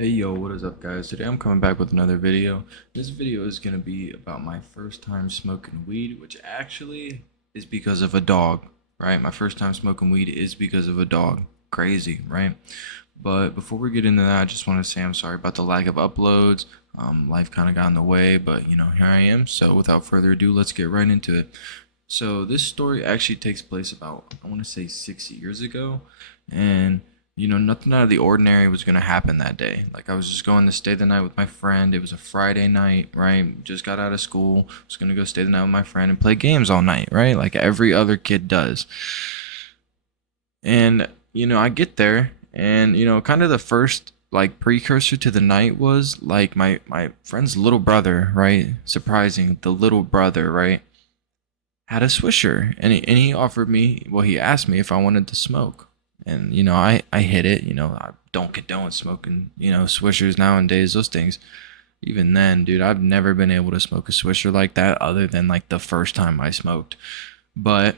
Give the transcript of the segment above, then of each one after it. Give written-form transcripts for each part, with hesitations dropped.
Hey yo, what is up guys? Today I'm coming back with another video. This video is going to be about my first time smoking weed, which actually is because of a dog, right? My first time smoking weed is because of a dog. Crazy, right? But before we get into that, I just want to say I'm sorry about the lack of uploads. Life kind of got in the way, but here I am. So without further ado, let's get right into it. So this story actually takes place about, I want to say 6 years ago, and nothing out of the ordinary was gonna happen that day. Like I was just going to stay the night with my friend. It was a Friday night, right? Just got out of school. Was gonna go stay the night with my friend and play games all night, right? Like every other kid does. And I get there, and kind of the first like precursor to the night was like my friend's little brother, right? Surprising, the little brother, right? Had a swisher, and he offered me, well, he asked me if I wanted to smoke. And I hit it. I don't condone smoking swishers nowadays. Those things, even then, dude, I've never been able to smoke a swisher like that other than like the first time I smoked. But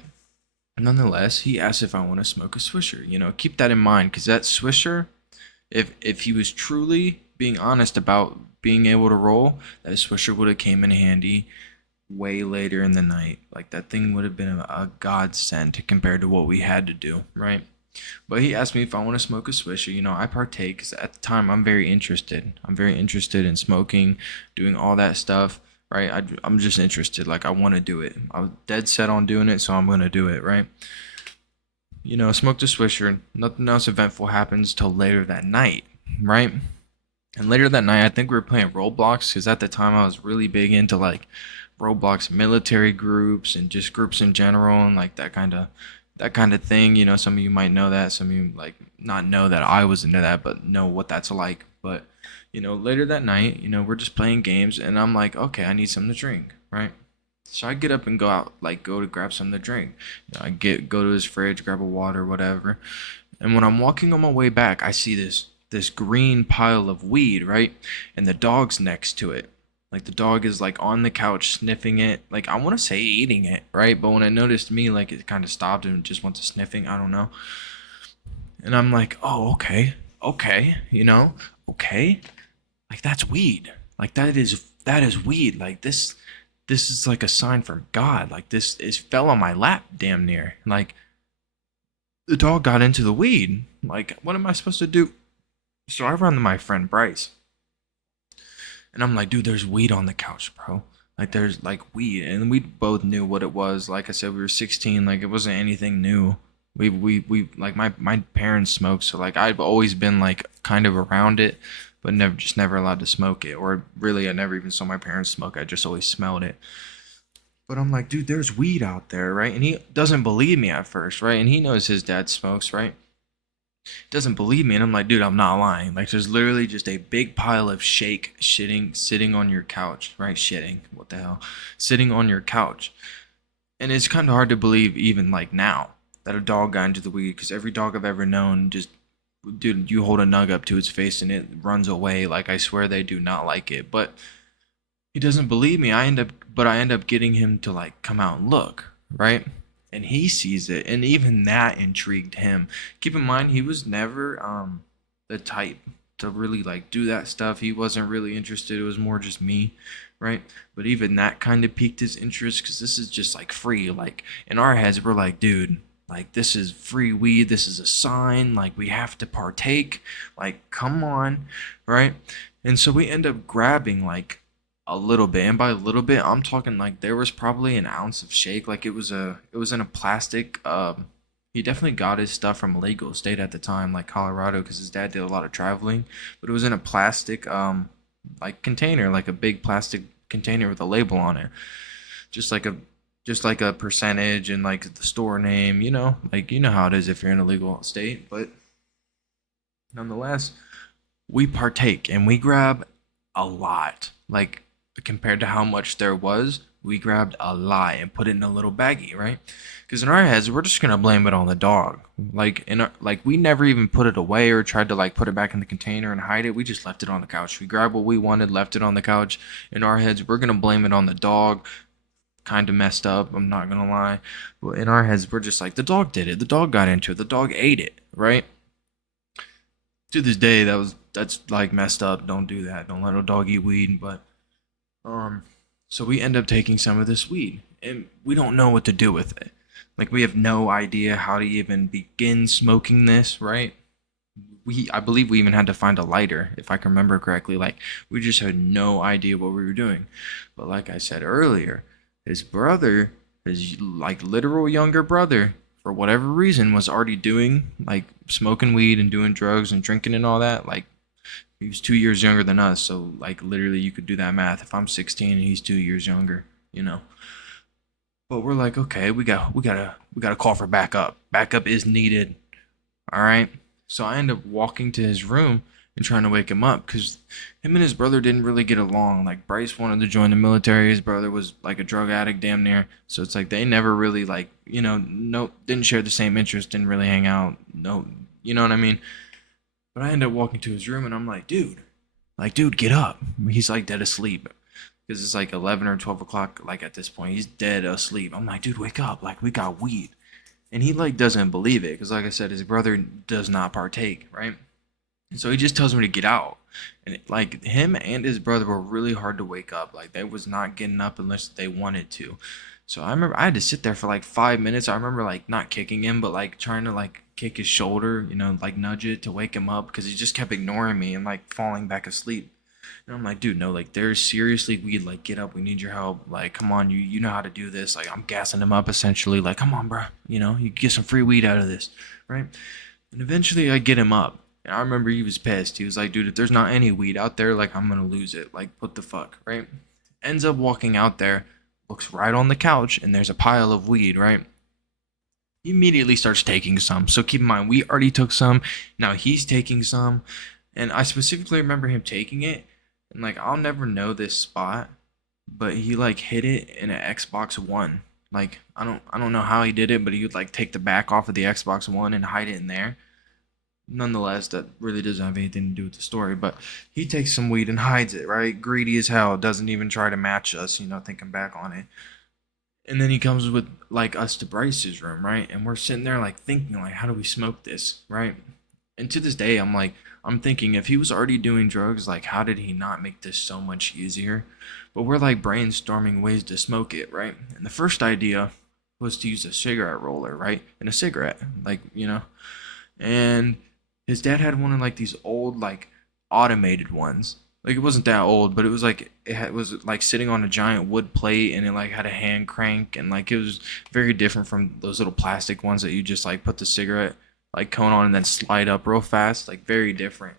nonetheless, he asked if I want to smoke a swisher. Keep that in mind, because that swisher, if he was truly being honest about being able to roll, that swisher would have came in handy way later in the night. Like that thing would have been a godsend compared to what we had to do, right? But he asked me if I want to smoke a swisher. I partake because at the time I'm very interested. I'm very interested in smoking, doing all that stuff, right? I'm just interested. Like I want to do it. I was dead set on doing it, so I'm gonna do it, right? Smoked a swisher. Nothing else eventful happens till later that night, right? And later that night, I think we were playing Roblox because at the time I was really big into like Roblox military groups and just groups in general and like that kind of thing. Some of you might know that, some of you like not know that I was into that, but know what that's like. But later that night, we're just playing games and I'm like, okay, I need something to drink, right? So I get up and go out, like go to grab something to drink. I go to his fridge, grab a water, whatever. And when I'm walking on my way back, I see this green pile of weed, right? And the dog's next to it. Like the dog is like on the couch sniffing it. Like I want to say eating it, right? But when it noticed me, like it kind of stopped and just went to sniffing. I don't know. And I'm like, oh, okay, okay, okay. Like that's weed. Like that is weed. Like this is like a sign from God. Like this is fell on my lap, damn near. Like the dog got into the weed. Like what am I supposed to do? So I run to my friend Bryce, and I'm like, dude, there's weed on the couch, bro. Like there's like weed, and we both knew what it was. Like I said, we were 16. Like it wasn't anything new. We like my parents smoked, so like I've always been like kind of around it, but never allowed to smoke it. Or really, I never even saw my parents smoke. I just always smelled it. But I'm like, dude, there's weed out there, right? And he doesn't believe me at first, right? And he knows his dad smokes, right? Doesn't believe me, and I'm like, dude, I'm not lying. Like there's literally just a big pile of shake shitting sitting on your couch, right? Shitting, what the hell, sitting on your couch. And it's kind of hard to believe even like now that a dog got into the weed, because every dog I've ever known just, dude, you hold a nug up to its face and it runs away. Like I swear they do not like it. But he doesn't believe me. I end up getting him to like come out and look, right? And he sees it, and even that intrigued him. Keep in mind, he was never the type to really like do that stuff. He wasn't really interested. It was more just me, right? But even that kind of piqued his interest because this is just like free. Like in our heads, we're like, dude, like this is free weed. This is a sign. Like we have to partake. Like come on, right? And so we end up grabbing like a little bit, and by a little bit I'm talking like there was probably an ounce of shake. Like it was in a plastic. He definitely got his stuff from a legal state at the time, like Colorado, because his dad did a lot of traveling. But it was in a plastic like container, like a big plastic container with a label on it, just like a just like a percentage and like the store name, like how it is if you're in a legal state. But nonetheless, we partake and we grab a lot. Like compared to how much there was, we grabbed a lot and put it in a little baggie, right? Because in our heads, we're just gonna blame it on the dog. Like we never even put it away or tried to like put it back in the container and hide it. We just left it on the couch. We grabbed what we wanted, left it on the couch. In our heads, we're gonna blame it on the dog. Kind of messed up. I'm not gonna lie. But in our heads, we're just like the dog did it. The dog got into it. The dog ate it, right? To this day, that was that's like messed up. Don't do that. Don't let a dog eat weed. But um, so we end up taking some of this weed, and we don't know what to do with it. Like we have no idea how to even begin smoking this, right? I believe we even had to find a lighter, if I can remember correctly. Like we just had no idea what we were doing. But like I said earlier, his brother, his like literal younger brother, for whatever reason, was already doing like smoking weed and doing drugs and drinking and all that. Like he was 2 years younger than us, so like literally you could do that math. If I'm 16 and he's 2 years younger, you know. But we're like, okay, we gotta call for backup. Backup is needed. All right. So I end up walking to his room and trying to wake him up because him and his brother didn't really get along. Like Bryce wanted to join the military. His brother was like a drug addict, damn near. So it's like they never really like, no, didn't share the same interest, didn't really hang out. No, you know what I mean? But I end up walking to his room and I'm like, dude, get up. He's like dead asleep because it's like 11 or 12 o'clock. Like at this point, he's dead asleep. I'm like, dude, wake up. Like we got weed. And he like doesn't believe it because like I said, his brother does not partake, right? And so he just tells me to get out. And like him and his brother were really hard to wake up. Like they was not getting up unless they wanted to. So I remember I had to sit there for like 5 minutes. I remember like not kicking him, but like trying to like kick his shoulder, like nudge it to wake him up because he just kept ignoring me and like falling back asleep. And I'm like, dude, no, like there's seriously weed. Like, get up, we need your help. Like, come on, you know how to do this. Like, I'm gassing him up essentially. Like, come on, bro. You get some free weed out of this, right? And eventually, I get him up. And I remember he was pissed. He was like, dude, if there's not any weed out there, like I'm gonna lose it. Like, what the fuck, right? Ends up walking out there, looks right on the couch, and there's a pile of weed, right? He immediately starts taking some. So keep in mind, we already took some. Now he's taking some. And I specifically remember him taking it. And like I'll never know this spot, but he like hit it in an Xbox One. Like I don't know how he did it, but he would like take the back off of the Xbox One and hide it in there. Nonetheless, that really doesn't have anything to do with the story. But he takes some weed and hides it, right? Greedy as hell, doesn't even try to match us, thinking back on it. And then he comes with like us to Bryce's room, right? And we're sitting there like thinking like, how do we smoke this, right? And to this day, I'm thinking if he was already doing drugs, like how did he not make this so much easier? But we're like brainstorming ways to smoke it, right? And the first idea was to use a cigarette roller, right? And a cigarette, and his dad had one of like these old like automated ones. Like it wasn't that old, but it was like was like sitting on a giant wood plate, and it like had a hand crank, and like it was very different from those little plastic ones that you just like put the cigarette like cone on and then slide up real fast. Like very different.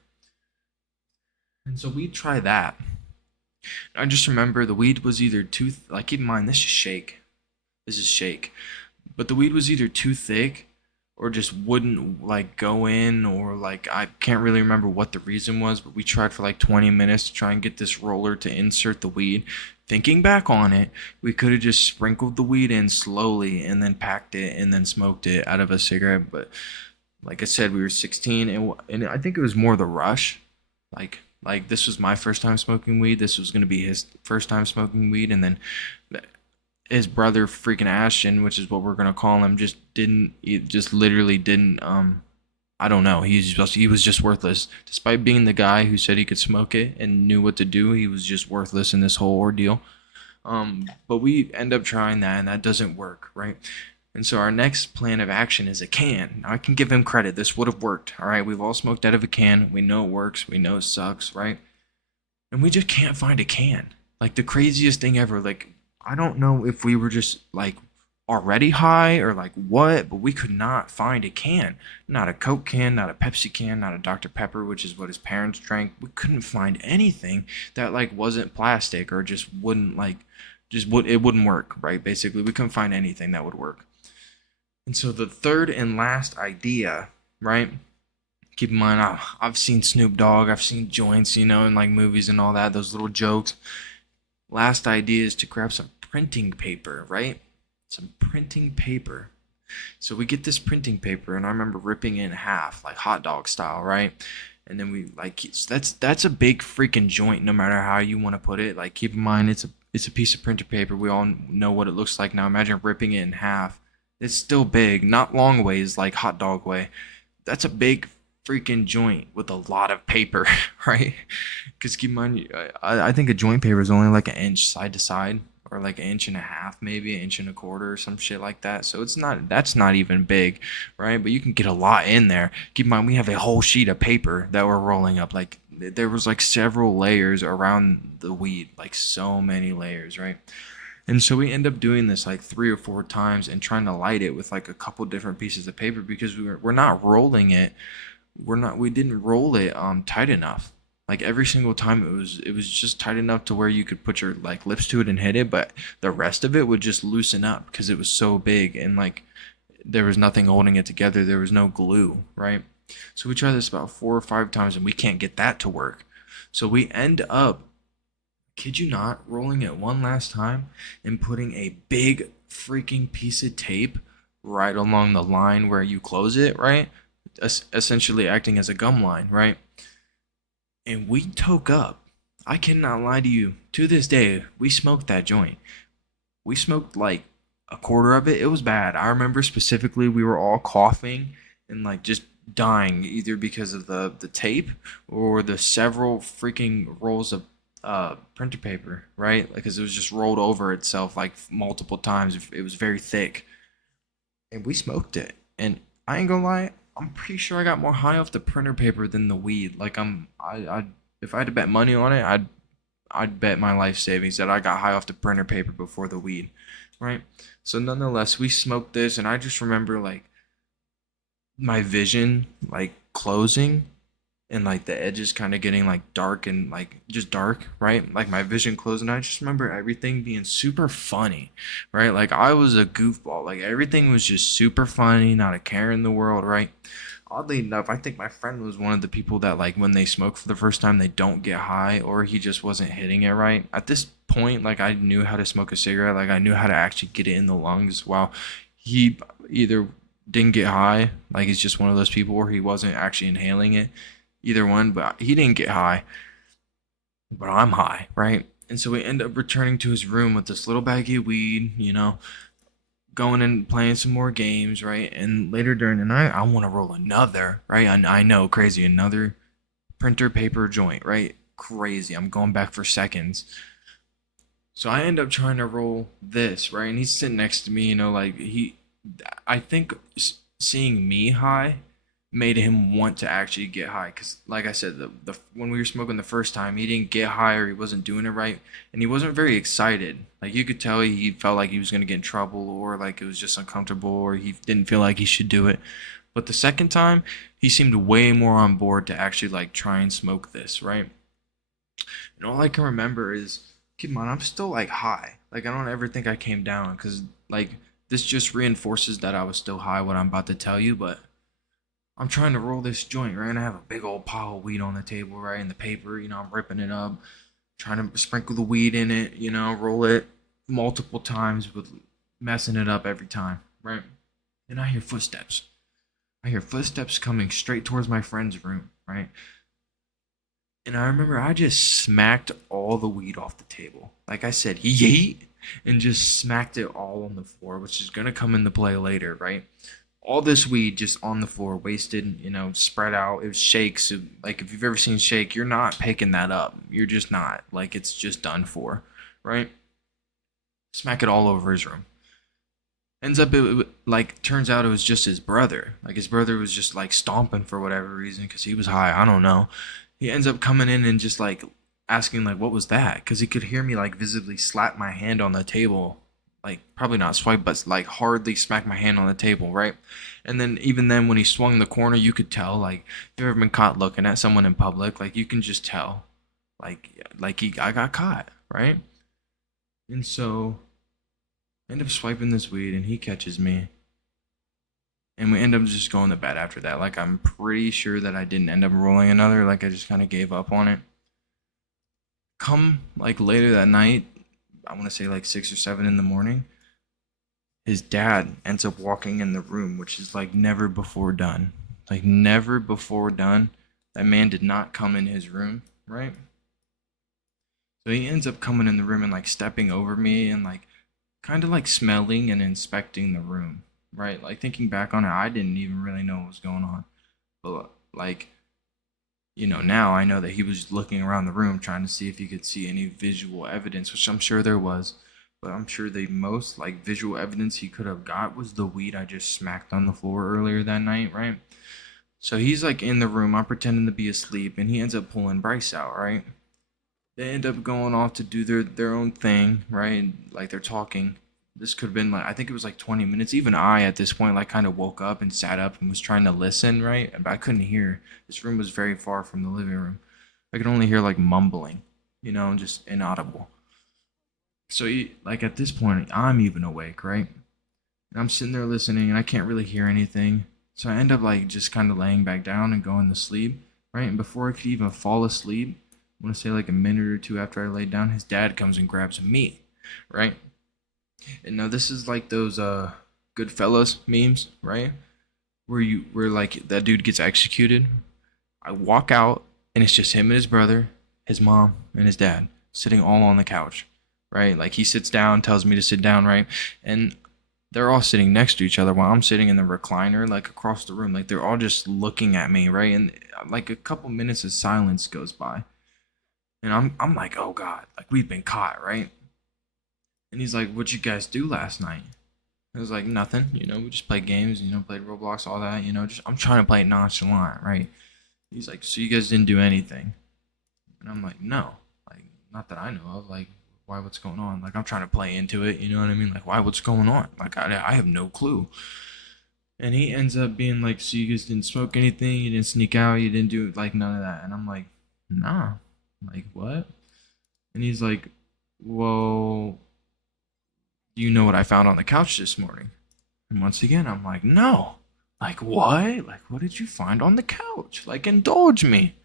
And so we try that. I just remember the weed was either too like keep in mind this is shake. This is shake. But the weed was either too thick or just wouldn't like go in, or like I can't really remember what the reason was, but we tried for like 20 minutes to try and get this roller to insert the weed. Thinking back on it, we could have just sprinkled the weed in slowly and then packed it and then smoked it out of a cigarette. But like I said, we were 16, and I think it was more the rush. Like this was my first time smoking weed. This was gonna be his first time smoking weed, and then his brother, freaking Ashton, which is what we're gonna call him, he just literally didn't. I don't know. He was just worthless. Despite being the guy who said he could smoke it and knew what to do, he was just worthless in this whole ordeal. But we end up trying that, and that doesn't work, right? And so our next plan of action is a can. Now I can give him credit. This would have worked. All right, we've all smoked out of a can. We know it works. We know it sucks, right? And we just can't find a can. Like the craziest thing ever. Like I don't know if we were just like already high or like what, but we could not find a can. Not a Coke can, not a Pepsi can, not a Dr. Pepper, which is what his parents drank. We couldn't find anything that like wasn't plastic or just wouldn't like it wouldn't work, right? Basically, we couldn't find anything that would work. And so the third and last idea, right? Keep in mind, I've seen Snoop Dogg, I've seen joints, in like movies and all that, those little jokes. Last idea is to grab some printing paper, right? Some printing paper. So we get this printing paper, and I remember ripping it in half, like hot dog style, right? And then we like that's a big freaking joint, no matter how you want to put it. Like keep in mind, it's a piece of printer paper. We all know what it looks like now. Imagine ripping it in half. It's still big, not long ways like hot dog way. That's a big freaking joint with a lot of paper, right? Because keep in mind, I think a joint paper is only like an inch side to side, or like an inch and a half, maybe an inch and a quarter, or some shit like that. So it's not that's not even big, right? But you can get a lot in there. Keep in mind, we have a whole sheet of paper that we're rolling up. Like there was like several layers around the weed, like so many layers, right? And so we end up doing this like 3 or 4 times and trying to light it with like a couple different pieces of paper because we're not rolling it. We didn't roll it tight enough. Like every single time it was just tight enough to where you could put your like lips to it and hit it, but the rest of it would just loosen up because it was so big and like there was nothing holding it together. There was no glue, right? So we try this about 4 or 5 times and we can't get that to work. So we end up, kid you not, rolling it one last time and putting a big freaking piece of tape right along the line where you close it, right? Essentially acting as a gum line, right? And we toke up. I cannot lie to you. To this day, we smoked that joint. We smoked like a quarter of it. It was bad. I remember specifically we were all coughing and like just dying either because of the tape or the several freaking rolls of printer paper, right? Because it was just rolled over itself like multiple times. It was very thick, and we smoked it. And I ain't gonna lie, I'm pretty sure I got more high off the printer paper than the weed. Like I if I had to bet money on it, I'd bet my life savings that I got high off the printer paper before the weed, right? So nonetheless, we smoked this, and I just remember like my vision like closing and like the edges kind of getting like dark and like just dark, right? Like my vision closing. I just remember everything being super funny, right? Like I was a goofball. Like everything was just super funny, not a care in the world, right? Oddly enough, I think my friend was one of the people that like when they smoke for the first time, they don't get high or he just wasn't hitting it right. At this point, like I knew how to smoke a cigarette, like I knew how to actually get it in the lungs while he either didn't get high, like he's just one of those people where he wasn't actually inhaling it, either one, but he didn't get high, but I'm high, right? And so we end up returning to his room with this little baggie of weed, going and playing some more games, right? And later during the night, I want to roll another, right? I know, crazy, another printer paper joint, right? Crazy. I'm going back for seconds. So I end up trying to roll this, right? And he's sitting next to me, like I think seeing me high made him want to actually get high because like I said the when we were smoking the first time he didn't get high or he wasn't doing it right and he wasn't very excited, like you could tell he felt like he was going to get in trouble or like it was just uncomfortable or he didn't feel like he should do it. But the second time he seemed way more on board to actually like try and smoke this, right? And all I can remember is, keep in mind, I'm still like high. Like I don't ever think I came down because like this just reinforces that I was still high, what I'm about to tell you. But I'm trying to roll this joint, right? And I have a big old pile of weed on the table, right? And the paper, I'm ripping it up, trying to sprinkle the weed in it, roll it multiple times, but messing it up every time, right? And I hear footsteps. I hear footsteps coming straight towards my friend's room, right? And I remember I just smacked all the weed off the table. Like I said, yeet, and just smacked it all on the floor, which is gonna come into play later, right? All this weed just on the floor, wasted, spread out. It was shakes. Like if you've ever seen shake, you're not picking that up. You're just not. Like it's just done for, right? Smack it all over his room. Ends up like turns out it was just his brother. Like his brother was just like stomping for whatever reason because he was high. I don't know. He ends up coming in and just like asking like what was that because he could hear me like visibly slap my hand on the table, like probably not swipe but like hardly smack my hand on the table, right? And then even then when he swung the corner you could tell, like if you've ever been caught looking at someone in public, like you can just tell, I got caught, right? And so I end up swiping this weed and he catches me and we end up just going to bed after that. Like I'm pretty sure that I didn't end up rolling another, like I just kind of gave up on it. Come like later that night, I want to say like 6 or 7 in the morning, his dad ends up walking in the room, which is like never before done. Like never before done. That man did not come in his room, right? So he ends up coming in the room and like stepping over me and like kind of like smelling and inspecting the room, right? Like thinking back on it, I didn't even really know what was going on. But Like, now I know that he was looking around the room trying to see if he could see any visual evidence, which I'm sure there was. But I'm sure the most like visual evidence he could have got was the weed I just smacked on the floor earlier that night, right? So he's like in the room, I'm pretending to be asleep, and he ends up pulling Bryce out, right? They end up going off to do their own thing, right? Like they're talking. This could have been like, I think it was like 20 minutes. Even I at this point like kind of woke up and sat up and was trying to listen, right? But I couldn't hear. This room was very far from the living room. I could only hear like mumbling, just inaudible. So like at this point I'm even awake, right? And I'm sitting there listening and I can't really hear anything. So I end up like just kind of laying back down and going to sleep, right? And before I could even fall asleep, I want to say like a minute or two after I laid down, his dad comes and grabs me, right? And now this is like those Goodfellas memes, right? Where like that dude gets executed. I walk out and it's just him and his brother, his mom, and his dad sitting all on the couch, right? Like he sits down, tells me to sit down, right? And they're all sitting next to each other while I'm sitting in the recliner, like across the room. Like they're all just looking at me, right? And like a couple minutes of silence goes by. And I'm like, oh God, like we've been caught, right? And he's like, what'd you guys do last night? I was like, nothing, we just played games, played Roblox, all that, just I'm trying to play it nonchalant, right? He's like, so you guys didn't do anything? And I'm like, no, like not that I know of, like why, what's going on? Like I'm trying to play into it, you know what I mean? Like why, what's going on? Like I have no clue. And he ends up being like, so you guys didn't smoke anything, you didn't sneak out, you didn't do like none of that. And I'm like, nah, like what? And he's like, well, do you know what I found on the couch this morning? And once again, I'm like, no. Like, what? Like, what did you find on the couch? Like, indulge me.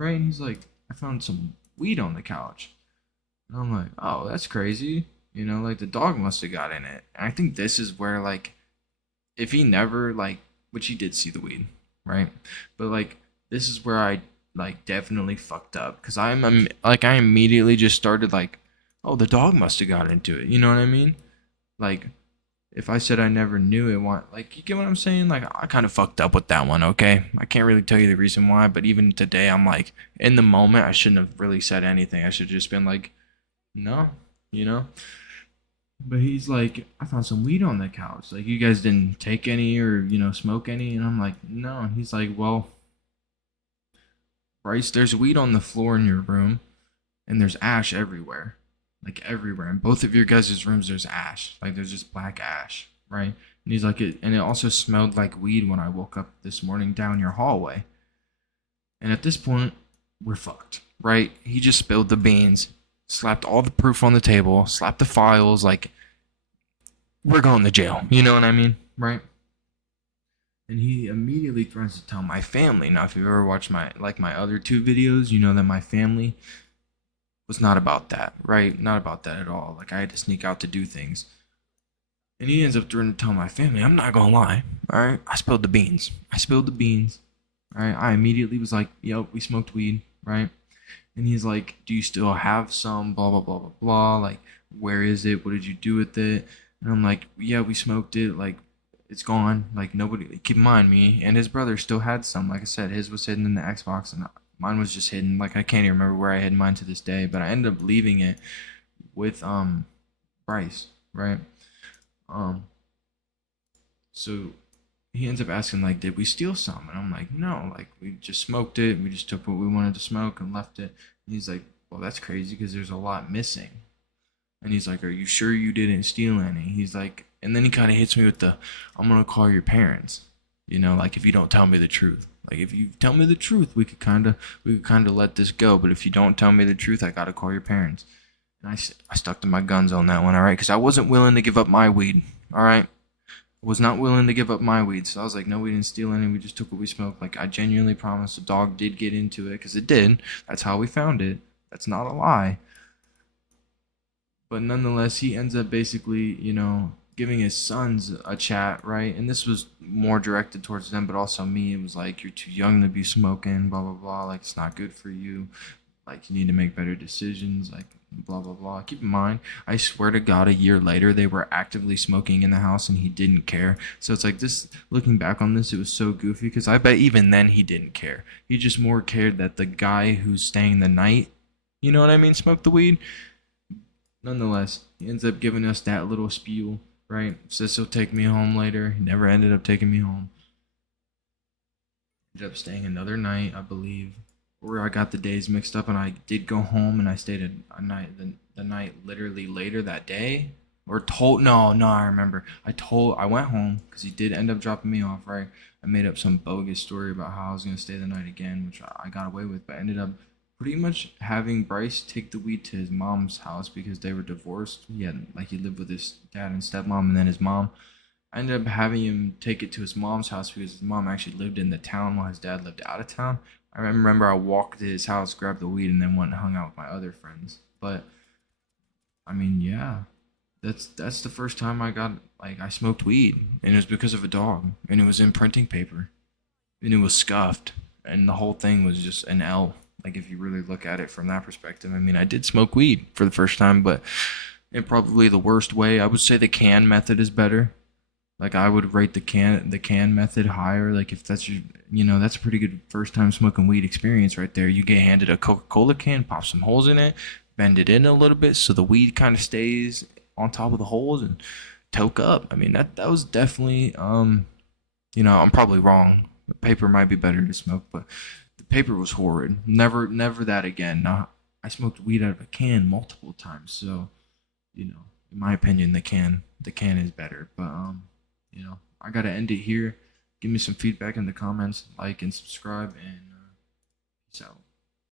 Right? And he's like, I found some weed on the couch. And I'm like, oh, that's crazy. Like the dog must have got in it. And I think this is where, like, if he never, like, which he did see the weed, right? But, like, this is where I, like, definitely fucked up. Because like, I immediately just started, like, oh, the dog must have got into it. You know what I mean? Like, if I said I never knew it, like you get what I'm saying? Like I kind of fucked up with that one. Okay, I can't really tell you the reason why, but even today, I'm like, in the moment, I shouldn't have really said anything. I should have just been like, no, you know. But he's like, I found some weed on the couch. Like you guys didn't take any or smoke any, and I'm like, no. And he's like, well, Bryce, there's weed on the floor in your room, and there's ash everywhere, like everywhere. In both of your guys' rooms, there's ash. Like there's just black ash, right? And he's like, and it also smelled like weed when I woke up this morning down your hallway. And at this point, we're fucked, right? He just spilled the beans, slapped all the proof on the table, slapped the files. Like we're going to jail. You know what I mean, right? And he immediately tries to tell my family. Now, if you've ever watched my other two videos, you know that my family was not about that, right? Not about that at all. Like I had to sneak out to do things. And he ends up trying to tell my family, I'm not gonna lie, all right? I spilled the beans. I spilled the beans. All right. I immediately was like, yep, we smoked weed, right? And he's like, do you still have some? Blah blah blah blah blah. Like, where is it? What did you do with it? And I'm like, yeah, we smoked it. Like, it's gone. Like nobody. Keep in mind, me and his brother still had some. Like I said, his was hidden in the Xbox, and mine was just hidden. Like I can't even remember where I hid mine to this day. But I ended up leaving it with Bryce, right? Um, so he ends up asking like, did we steal some? And I'm like, no, like we just smoked it. We just took what we wanted to smoke and left it. And he's like, well, that's crazy because there's a lot missing. And he's like, are you sure you didn't steal any? He's like, and then he kind of hits me with the, I'm gonna call your parents. Like if you don't tell me the truth. Like if you tell me the truth, we could kind of let this go. But if you don't tell me the truth, I gotta call your parents. And I stuck to my guns on that one, all right? Because I wasn't willing to give up my weed, all right? Was not willing to give up my weed. So I was like, no, we didn't steal any. We just took what we smoked. Like, I genuinely promise the dog did get into it because it did. That's how we found it. That's not a lie. But nonetheless, he ends up basically, giving his sons a chat, right? And this was more directed towards them, but also me. It was like, you're too young to be smoking, blah, blah, blah. Like, it's not good for you. Like you need to make better decisions, like blah blah blah. Keep in mind, I swear to God, a year later they were actively smoking in the house and he didn't care. So it's like this. Looking back on this, it was so goofy because I bet even then he didn't care. He just more cared that the guy who's staying the night, you know what I mean, smoked the weed. Nonetheless, he ends up giving us that little spiel, right? Says he'll take me home later. He never ended up taking me home. Ended up staying another night, I believe, or I got the days mixed up, and I did go home and I stayed a night the night literally later that day. Or told no, I remember. I went home because he did end up dropping me off. Right, I made up some bogus story about how I was gonna stay the night again, which I got away with, but ended up pretty much having Bryce take the weed to his mom's house because they were divorced. He lived with his dad and stepmom, and then his mom. I ended up having him take it to his mom's house because his mom actually lived in the town while his dad lived out of town. I remember I walked to his house, grabbed the weed, and then went and hung out with my other friends. But I mean, yeah, that's the first time I smoked weed, and it was because of a dog, and it was in printing paper, and it was scuffed, and the whole thing was just an L. Like if you really look at it from that perspective, I mean, I did smoke weed for the first time, but in probably the worst way. I would say the can method is better. Like I would rate the can method higher. Like if that's that's a pretty good first time smoking weed experience right there. You get handed a Coca-Cola can, pop some holes in it, bend it in a little bit so the weed kind of stays on top of the holes and toke up. I mean that was definitely I'm probably wrong. The paper might be better to smoke, but the paper was horrid. Never that again. Now I smoked weed out of a can multiple times, so in my opinion, the can is better. But I gotta end it here. Give me some feedback in the comments, like and subscribe, and peace out.